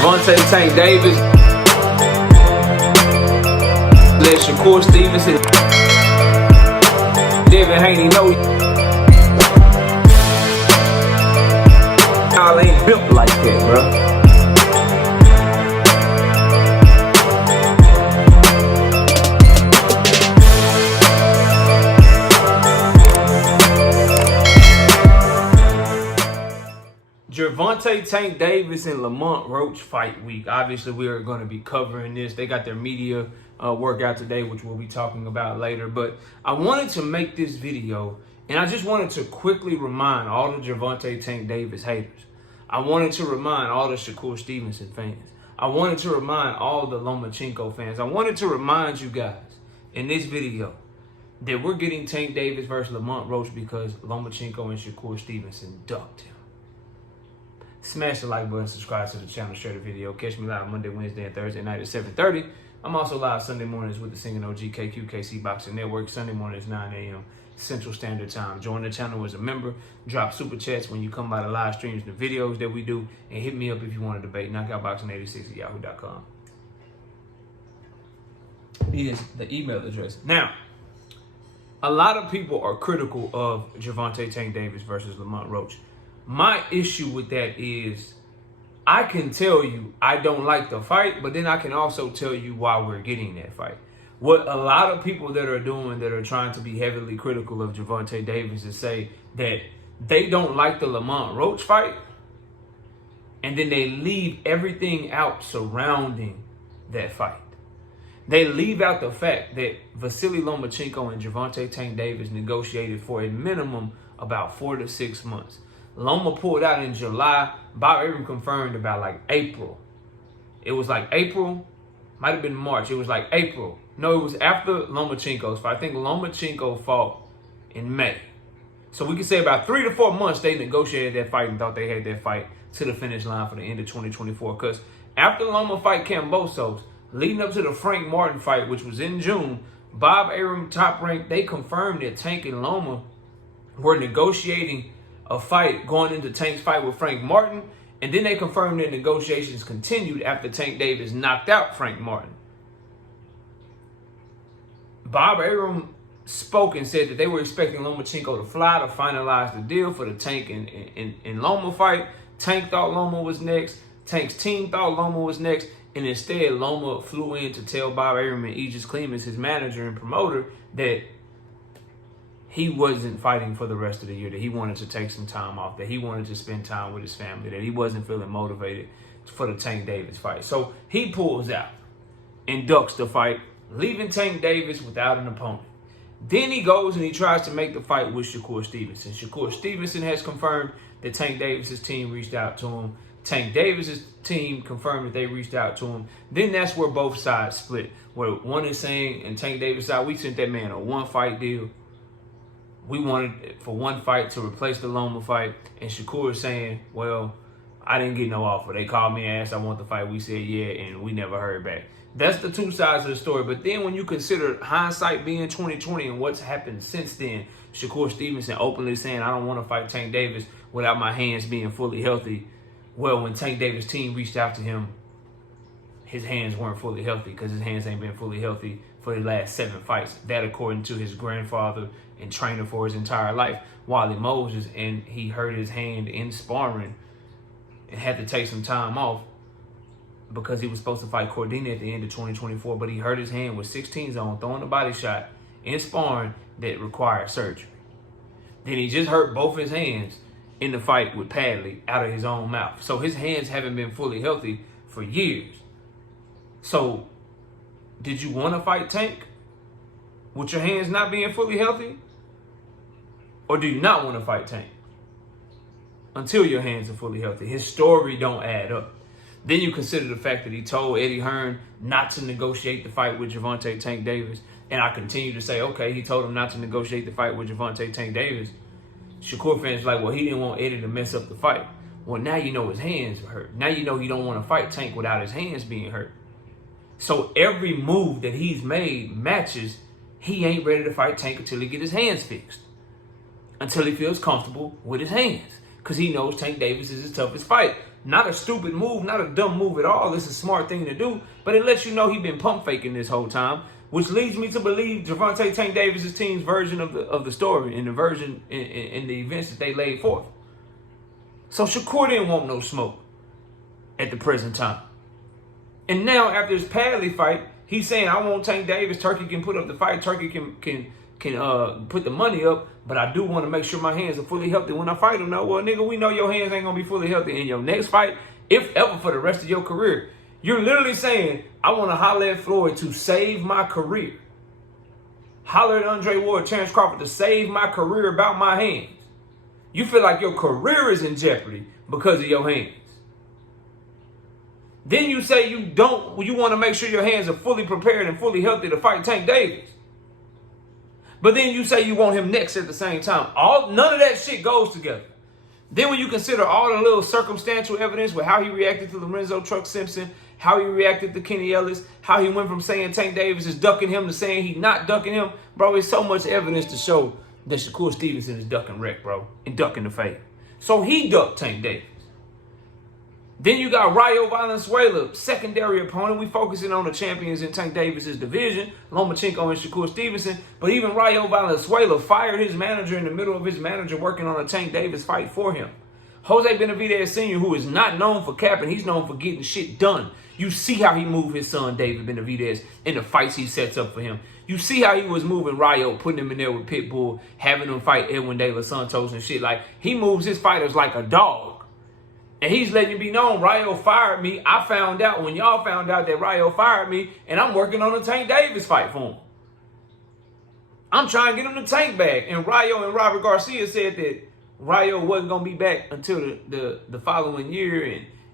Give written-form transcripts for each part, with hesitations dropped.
Gervonta Tank Davis. Let Shakur Stevenson. Devin Haney know y'all ain't built like that, bro. Gervonta Tank Davis and Roach fight week. Obviously, we are going to be covering this. They got their media workout today, which we'll be talking about later. But I wanted to make this video, and I just wanted to quickly remind all the Gervonta Tank Davis haters. I wanted to remind all the Shakur Stevenson fans. I wanted to remind all the Lomachenko fans. I wanted to remind you guys in this video that we're getting Tank Davis versus Roach because Lomachenko and Shakur Stevenson ducked him. Smash the like button, subscribe to the channel, share the video. Catch me live Monday, Wednesday, and Thursday night at 7:30. I'm also live Sunday mornings with the Singing OG KQKC Boxing Network. Sunday mornings 9 a.m. Central Standard Time. Join the channel as a member. Drop super chats when you come by the live streams and the videos that we do. And hit me up if you want to debate. KnockoutBoxing86 at yahoo.com is the email address. Now, a lot of people are critical of Gervonta Tank Davis versus Roach. My issue with that is I can tell you I don't like the fight, but then I can also tell you why we're getting that fight. What a lot of people that are doing that are trying to be heavily critical of Gervonta Davis is say that they don't like the Roach fight, and then they leave everything out surrounding that fight. They leave out the fact that Vasily Lomachenko and Gervonta Tank Davis negotiated for a minimum about 4 to 6 months. Loma pulled out in July. Bob Arum confirmed about like April. It was like April, might have been March. It was like April. No, it was after Lomachenko's fight. I think Lomachenko fought in May. So we can say about 3 to 4 months they negotiated that fight and thought they had that fight to the finish line for the end of 2024. Because after Loma fight Kambosos, leading up to the Frank Martin fight, which was in June, Bob Arum, Top Rank, they confirmed that Tank and Loma were negotiating a fight going into Tank's fight with Frank Martin, and then they confirmed that negotiations continued after Tank Davis knocked out Frank Martin. Bob Arum spoke and said that they were expecting Lomachenko to fly to finalize the deal for the Tank and Loma fight. Tank thought Loma was next. Tank's team thought Loma was next, and instead Loma flew in to tell Bob Arum and Aegis Clemens, his manager and promoter, that he wasn't fighting for the rest of the year, that he wanted to take some time off, that he wanted to spend time with his family, that he wasn't feeling motivated for the Tank Davis fight. So he pulls out and ducks the fight, leaving Tank Davis without an opponent. Then he goes and he tries to make the fight with Shakur Stevenson. Shakur Stevenson has confirmed that Tank Davis's team reached out to him. Tank Davis's team confirmed that they reached out to him. Then that's where both sides split, where one is saying, and Tank Davis side, we sent that man a one-fight deal. We wanted for one fight to replace the Loma fight. And Shakur is saying, well, I didn't get no offer. They called me and asked I want the fight. We said, yeah, and we never heard back. That's the two sides of the story. But then when you consider hindsight being 2020 and what's happened since then, Shakur Stevenson openly saying, I don't want to fight Tank Davis without my hands being fully healthy. Well, when Tank Davis' team reached out to him, his hands weren't fully healthy because his hands ain't been fully healthy for the last 7 fights. That according to his grandfather and trainer for his entire life, Wally Moses, and he hurt his hand in sparring and had to take some time off because he was supposed to fight Cordina at the end of 2024, but he hurt his hand with 16 zone, throwing a body shot in sparring that required surgery. Then he just hurt both his hands in the fight with Padley out of his own mouth. So his hands haven't been fully healthy for years. So did you want to fight Tank with your hands not being fully healthy? Or do you not want to fight Tank until your hands are fully healthy? His story don't add up. Then you consider the fact that he told Eddie Hearn not to negotiate the fight with Gervonta Tank Davis. And I continue to say, okay, he told him not to negotiate the fight with Gervonta Tank Davis. Shakur fans like, well, he didn't want Eddie to mess up the fight. Well, now you know his hands are hurt. Now you know he don't want to fight Tank without his hands being hurt. So every move that he's made matches he ain't ready to fight Tank until he get his hands fixed. Until he feels comfortable with his hands. because he knows Tank Davis is his toughest fight. Not a stupid move, not a dumb move at all. It's a smart thing to do, but it lets you know he's been pump faking this whole time, which leads me to believe Gervonta Tank Davis' team's version of the story and the version in the events that they laid forth. So Shakur didn't want no smoke at the present time. And now after his Padley fight, he's saying, I want Tank Davis. Turkey can put up the fight. Turkey can put the money up, but I do want to make sure my hands are fully healthy when I fight him. No, well, nigga, we know your hands ain't going to be fully healthy in your next fight, if ever for the rest of your career. You're literally saying, I want to holler at Floyd to save my career. Holler at Andre Ward, Terrence Crawford to save my career about my hands. You feel like your career is in jeopardy because of your hands. Then you say you want to make sure your hands are fully prepared and fully healthy to fight Tank Davis. But then you say you want him next at the same time. None of that shit goes together. Then when you consider all the little circumstantial evidence with how he reacted to Lorenzo Truck Simpson, how he reacted to Kenny Ellis, how he went from saying Tank Davis is ducking him to saying he's not ducking him, bro, it's so much evidence to show that Shakur Stevenson is ducking Wreck, bro, and ducking the fade. So he ducked Tank Davis. Then you got Rayo Valenzuela, secondary opponent. We focusing on the champions in Tank Davis' division, Lomachenko and Shakur Stevenson. But even Rayo Valenzuela fired his manager in the middle of his manager working on a Tank Davis fight for him. Jose Benavidez Sr., who is not known for capping, he's known for getting shit done. You see how he moved his son, David Benavidez, in the fights he sets up for him. You see how he was moving Rayo, putting him in there with Pitbull, having him fight Edwin De Los Santos and shit. Like, he moves his fighters like a dog. And he's letting it be known, Rayo fired me. I found out when y'all found out that Rayo fired me, and I'm working on a Tank Davis fight for him. I'm trying to get him the tank back. And Rayo and Robert Garcia said that Rayo wasn't going to be back until the following year,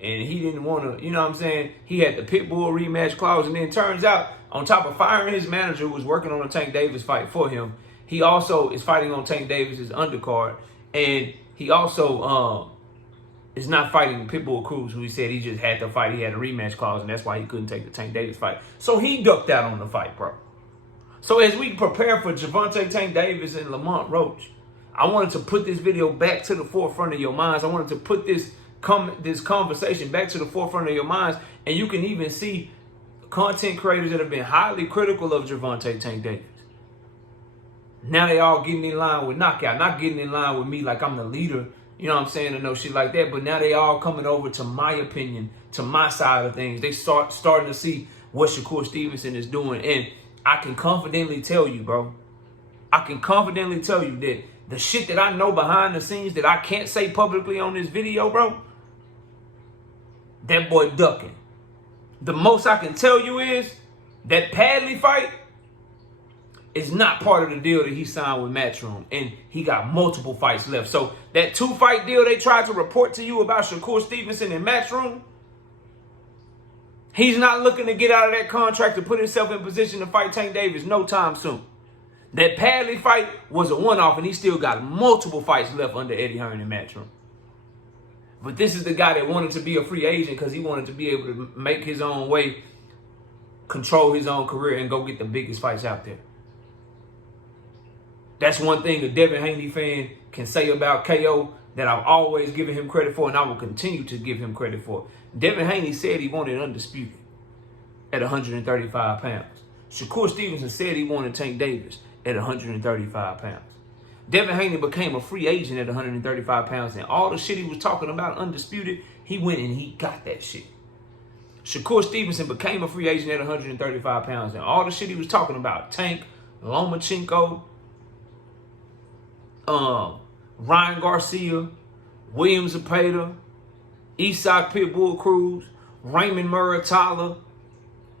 and he didn't want to, you know what I'm saying? He had the Pitbull rematch clause, and then it turns out, on top of firing his manager who was working on a Tank Davis fight for him, he also is fighting on Tank Davis's undercard, and he also is not fighting Pitbull Cruz, who he said he just had to fight. He had a rematch clause, and that's why he couldn't take the Tank Davis fight. So he ducked out on the fight, bro. So as we prepare for Gervonta Tank Davis and Lamont Roach, I wanted to put this video back to the forefront of your minds. I wanted to put this conversation back to the forefront of your minds, and you can even see content creators that have been highly critical of Gervonta Tank Davis. Now they all getting in line with Knockout, not getting in line with me like I'm the leader, you know what I'm saying, or no shit like that. But now they all coming over to my opinion, to my side of things. They starting to see what Shakur Stevenson is doing. And I can confidently tell you, bro, I can confidently tell you that the shit that I know behind the scenes that I can't say publicly on this video, bro, that boy ducking. The most I can tell you is that Padley fight is not part of the deal that he signed with Matchroom, and he got multiple fights left. So that 2-fight deal they tried to report to you about Shakur Stevenson and Matchroom, he's not looking to get out of that contract to put himself in position to fight Tank Davis no time soon. That Padley fight was a one-off, and he still got multiple fights left under Eddie Hearn and Matchroom. But this is the guy that wanted to be a free agent because he wanted to be able to make his own way, control his own career, and go get the biggest fights out there. That's one thing a Devin Haney fan can say about KO that I've always given him credit for, and I will continue to give him credit for. Devin Haney said he wanted undisputed at 135 pounds. Shakur Stevenson said he wanted Tank Davis at 135 pounds. Devin Haney became a free agent at 135 pounds, and all the shit he was talking about undisputed, he went and he got that shit. Shakur Stevenson became a free agent at 135 pounds, and all the shit he was talking about, Tank, Lomachenko, Ryan Garcia, William Zepeda, Isak Pitbull Cruz, Raymond Muratalla,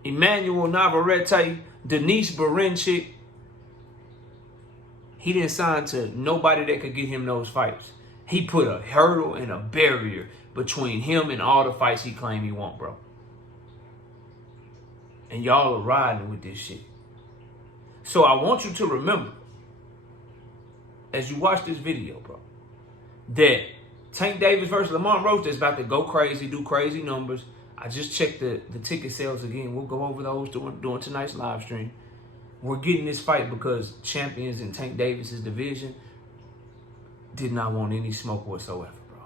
Emmanuel Navarrete, Denise Berenchik. He didn't sign to nobody that could get him those fights. He put a hurdle and a barrier between him and all the fights he claimed he want, bro. And y'all are riding with this shit. So I want you to remember, as you watch this video, bro, that Tank Davis versus Lamont Roach is about to go crazy, do crazy numbers. I just checked the ticket sales again. We'll go over those during tonight's live stream. We're getting this fight because champions in Tank Davis's division did not want any smoke whatsoever, bro.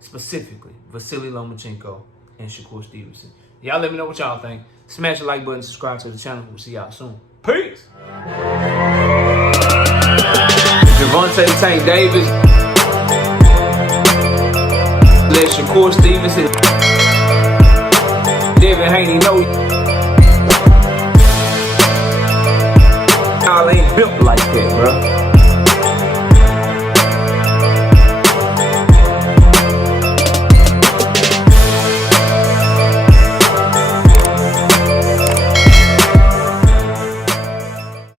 specifically Vasily Lomachenko and Shakur Stevenson. Y'all let me know what y'all think. Smash the like button, subscribe to the channel. We'll see y'all soon. Peace. Gervonta Tank Davis. Let Shakur Stevenson. Devin Haney know y'all ain't built like that, bro.